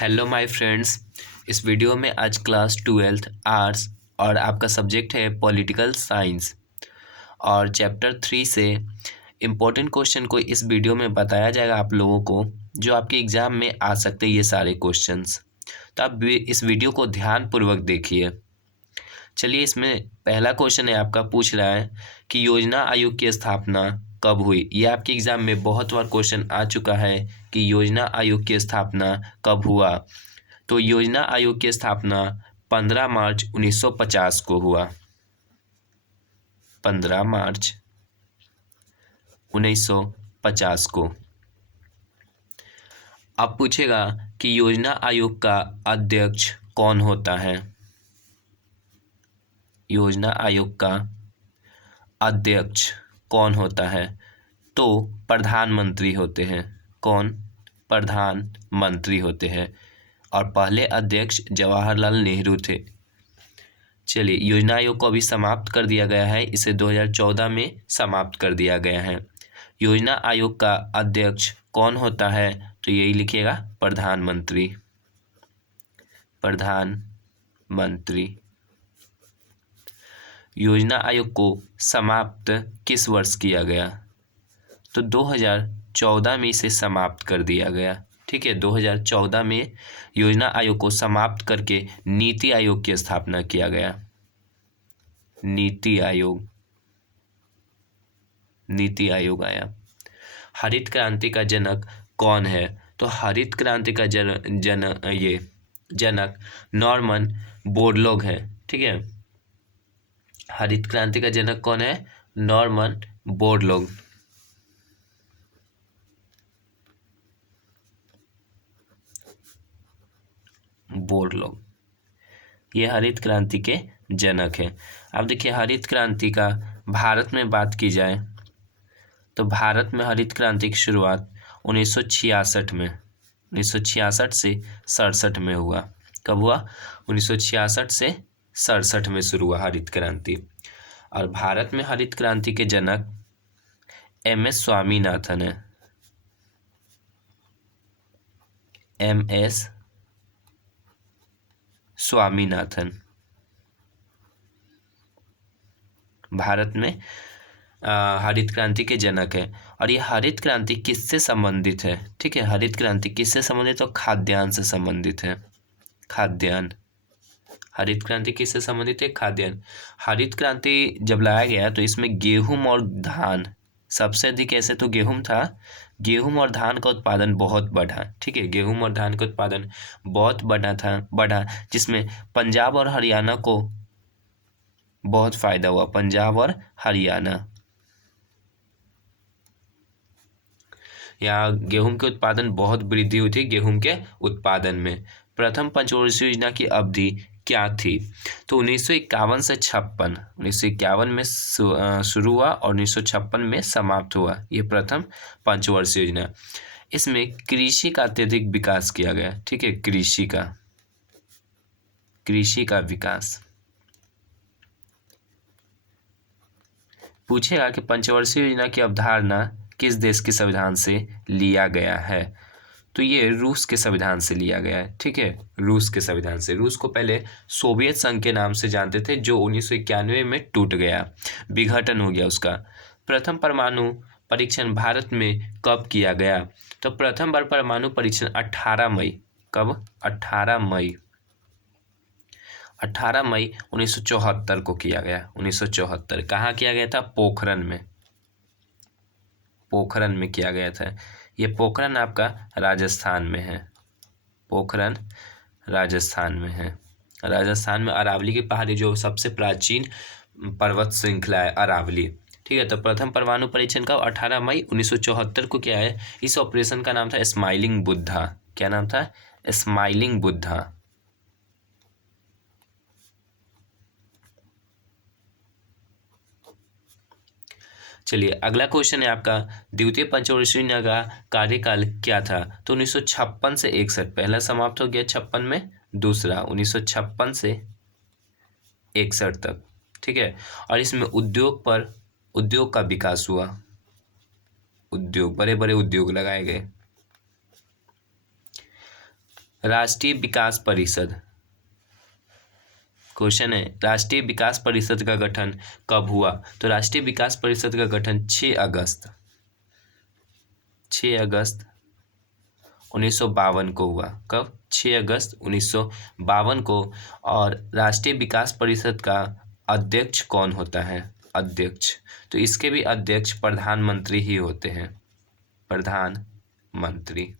Hello my friends. इस video में आज क्लास 12th आर्ट्स और आपका सब्जेक्ट है पॉलिटिकल साइंस और चैप्टर 3 से इम्पोर्टेंट क्वेश्चन को इस वीडियो में बताया जाएगा आप लोगों को, जो आपके एग्ज़ाम में आ सकते हैं ये सारे क्वेश्चंस। तो आप इस वीडियो को ध्यानपूर्वक देखिए। चलिए, इसमें पहला क्वेश्चन है आपका, पूछ रहा है कि योजना आयोग की स्थापना कब हुई। ये आपके एग्ज़ाम में बहुत बार क्वेश्चन आ चुका है कि योजना आयोग की स्थापना कब हुआ। तो योजना आयोग की स्थापना 15 मार्च 1950 को हुआ। 15 मार्च 1950 को। अब पूछेगा कि योजना आयोग का अध्यक्ष कौन होता है। योजना आयोग का अध्यक्ष कौन होता है? तो प्रधानमंत्री होते हैं। कौन? प्रधानमंत्री होते हैं। और पहले अध्यक्ष जवाहरलाल नेहरू थे। चलिए, योजना आयोग को अभी समाप्त कर दिया गया है, इसे 2014 में समाप्त कर दिया गया है। योजना आयोग का अध्यक्ष कौन होता है? तो यही लिखिएगा, प्रधानमंत्री। प्रधानमंत्री। योजना आयोग को समाप्त किस वर्ष किया गया? तो 2014 में इसे समाप्त कर दिया गया। ठीक है, 2014 में योजना आयोग को समाप्त करके नीति आयोग की स्थापना किया गया। नीति आयोग। नीति आयोग आया। हरित क्रांति का जनक कौन है? तो हरित क्रांति का जनक नॉर्मन बोरलॉग है। ठीक है, हरित क्रांति का जनक कौन है? Norman Borlaug. बोरलॉग ये हरित क्रांति के जनक हैं। अब देखिए, हरित क्रांति का भारत में बात की जाए तो भारत में हरित क्रांति की शुरुआत 1966 में 1966 से 67 में हुआ। कब हुआ? 1966 से 67 में शुरू हुआ हरित क्रांति। और भारत में हरित क्रांति के जनक MS स्वामीनाथन है। MS स्वामीनाथन भारत में हरित क्रांति के जनक है। और ये हरित क्रांति किससे संबंधित है? ठीक है, हरित क्रांति किससे संबंधित? तो खाद्यान्न से संबंधित है। खाद्यान्न। हरित क्रांति किससे संबंधित है? खाद्यान्न। हरित क्रांति जब लाया गया तो इसमें गेहूं और धान सबसे अधिक, ऐसे तो गेहूं था, गेहूं और धान का उत्पादन बहुत बढ़ा। ठीक है, गेहूं और धान का उत्पादन बहुत बढ़ा, जिसमें पंजाब और हरियाणा को बहुत फायदा हुआ। पंजाब और हरियाणा, यहाँ गेहूं के उत्पादन बहुत वृद्धि हुई थी। गेहूं के उत्पादन में प्रथम पंचवर्षीय योजना की अवधि क्या थी? तो 1951 से 56। 1951 में शुरू हुआ और 1956 में समाप्त हुआ ये प्रथम पंचवर्षीय योजना। इसमें कृषि का अत्यधिक विकास किया गया। ठीक है, कृषि का विकास। पूछेगा कि पंचवर्षीय योजना की अवधारणा किस देश के संविधान से लिया गया है? तो ये रूस के संविधान से लिया गया है। ठीक है, रूस के संविधान से। रूस को पहले सोवियत संघ के नाम से जानते थे, जो 1991 में टूट गया, विघटन हो गया उसका। प्रथम परमाणु परीक्षण भारत में कब किया गया? तो प्रथम बार परमाणु परीक्षण 18 मई। कब? 18 मई 1974 को किया गया। 1974 कहाँ किया गया था? पोखरण में। पोखरण में किया गया था। ये पोखरण आपका राजस्थान में है। पोखरण राजस्थान में है। राजस्थान में अरावली की पहाड़ी, जो सबसे प्राचीन पर्वत श्रृंखला है, अरावली। ठीक है, तो प्रथम परमाणु परीक्षण का 18 मई 1974 को किया है। इस ऑपरेशन का नाम था स्माइलिंग बुद्धा। क्या नाम था? स्माइलिंग बुद्धा। चलिए, अगला क्वेश्चन है आपका, द्वितीय पंचवर्षीय योजना का कार्यकाल क्या था? तो 1956 से 61। पहला समाप्त हो गया 56 में, दूसरा 1956 से 61 तक। ठीक है, और इसमें उद्योग का विकास हुआ। उद्योग, बड़े बड़े उद्योग लगाए गए। राष्ट्रीय विकास परिषद, क्वेश्चन है राष्ट्रीय विकास परिषद का गठन कब हुआ? तो राष्ट्रीय विकास परिषद का गठन 6 अगस्त 1952 को हुआ। कब? 6 अगस्त 1952 को। और राष्ट्रीय विकास परिषद का अध्यक्ष कौन होता है? अध्यक्ष, तो इसके भी अध्यक्ष प्रधानमंत्री ही होते हैं, प्रधानमंत्री।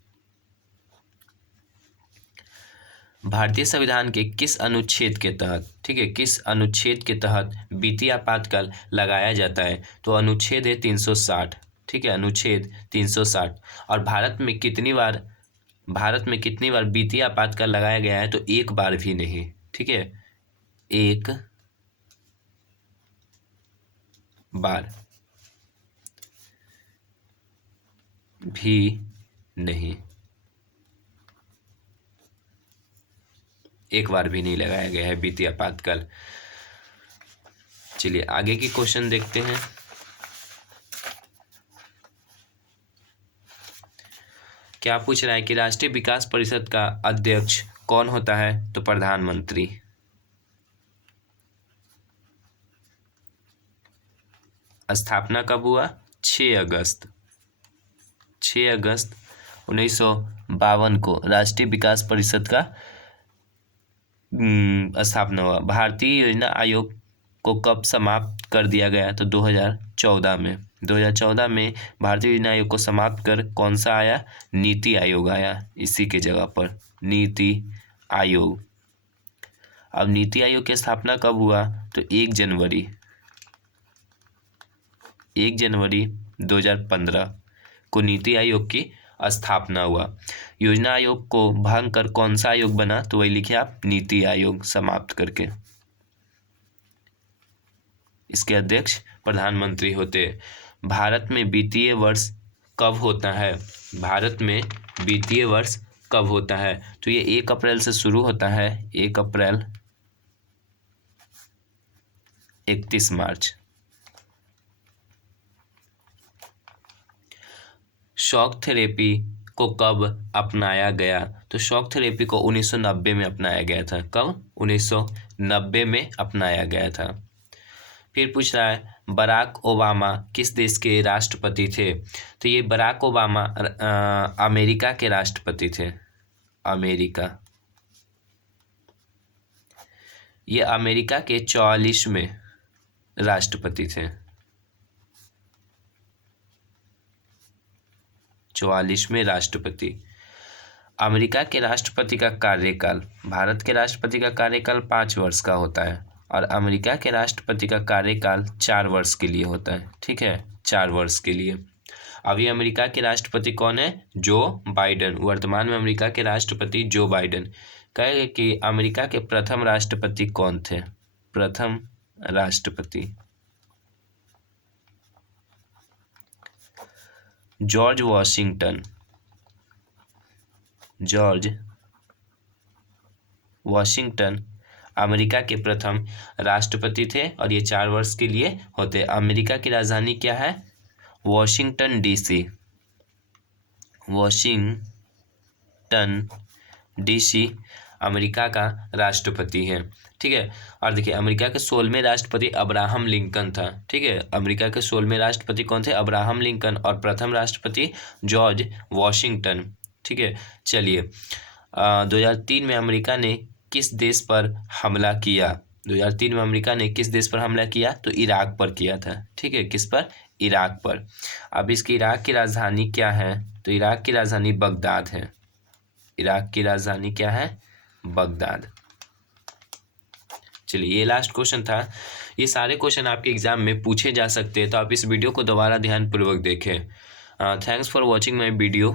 भारतीय संविधान के किस अनुच्छेद के तहत, ठीक है, किस अनुच्छेद के तहत वित्तीय आपातकाल लगाया जाता है? तो अनुच्छेद है 360, ठीक है, अनुच्छेद 360। और भारत में कितनी बार वित्तीय आपातकाल लगाया गया है? तो एक बार भी नहीं, ठीक है, एक बार भी नहीं, एक बार भी नहीं लगाया गया है वित्तीय आपातकाल। चलिए आगे की क्वेश्चन देखते हैं। क्या पूछ रहा है कि राष्ट्रीय विकास परिषद का अध्यक्ष कौन होता है? तो प्रधानमंत्री। स्थापना कब हुआ? 6 अगस्त 1952 को राष्ट्रीय विकास परिषद का स्थापना हुआ। भारतीय योजना आयोग को कब समाप्त कर दिया गया? तो 2014 में। 2014 में भारतीय योजना आयोग को समाप्त कर कौन सा आया? नीति आयोग आया इसी के जगह पर, नीति आयोग। अब नीति आयोग की स्थापना कब हुआ? तो 1 जनवरी 2015 को नीति आयोग की स्थापना हुआ। योजना आयोग को भंग कर कौन सा आयोग बना? तो वही लिखिए आप, नीति आयोग, समाप्त करके। इसके अध्यक्ष प्रधानमंत्री होते। भारत में वित्तीय वर्ष कब होता है? भारत में वित्तीय वर्ष कब होता है? तो ये 1 अप्रैल से शुरू होता है, 1 अप्रैल 31 मार्च। शॉक थेरेपी को कब अपनाया गया? तो शॉक थेरेपी को 1990 में अपनाया गया था। कब? 1990 में अपनाया गया था। फिर पूछ रहा है बराक ओबामा किस देश के राष्ट्रपति थे? तो ये बराक ओबामा अमेरिका के राष्ट्रपति थे। अमेरिका, ये अमेरिका के 44वें राष्ट्रपति थे। 44वें राष्ट्रपति। अमेरिका के राष्ट्रपति का कार्यकाल, भारत के राष्ट्रपति का कार्यकाल 5 वर्ष का होता है और अमेरिका के राष्ट्रपति का कार्यकाल 4 वर्ष के लिए होता है, ठीक है, 4 वर्ष के लिए। अभी अमेरिका के राष्ट्रपति कौन है? Joe Biden. वर्तमान में अमेरिका के राष्ट्रपति जो बाइडेन। कहेंगे कि अमेरिका के प्रथम राष्ट्रपति कौन थे? प्रथम राष्ट्रपति George Washington. George Washington America के प्रथम राष्ट्रपति थे और ये 4 वर्ष के लिए होते। अमेरिका की राजधानी क्या है? Washington DC. Washington DC America का राष्ट्रपति है, ठीक है। और देखिए अमेरिका के 16वें राष्ट्रपति अब्राहम लिंकन था, ठीक है। अमेरिका के 16वें राष्ट्रपति कौन थे? Abraham Lincoln. और प्रथम राष्ट्रपति जॉर्ज वॉशिंगटन, ठीक है। चलिए 2003 में अमेरिका ने किस देश पर हमला किया? 2003 में अमेरिका ने किस देश पर हमला किया? तो इराक पर किया था, ठीक है। किस पर? इराक पर। अब इसकी इराक की राजधानी क्या है? तो इराक की राजधानी बगदाद है। इराक की राजधानी क्या है? बगदाद। चलिए ये लास्ट क्वेश्चन था। ये सारे क्वेश्चन आपके एग्जाम में पूछे जा सकते हैं, तो आप इस वीडियो को दोबारा ध्यानपूर्वक देखें। Thanks for watching my video.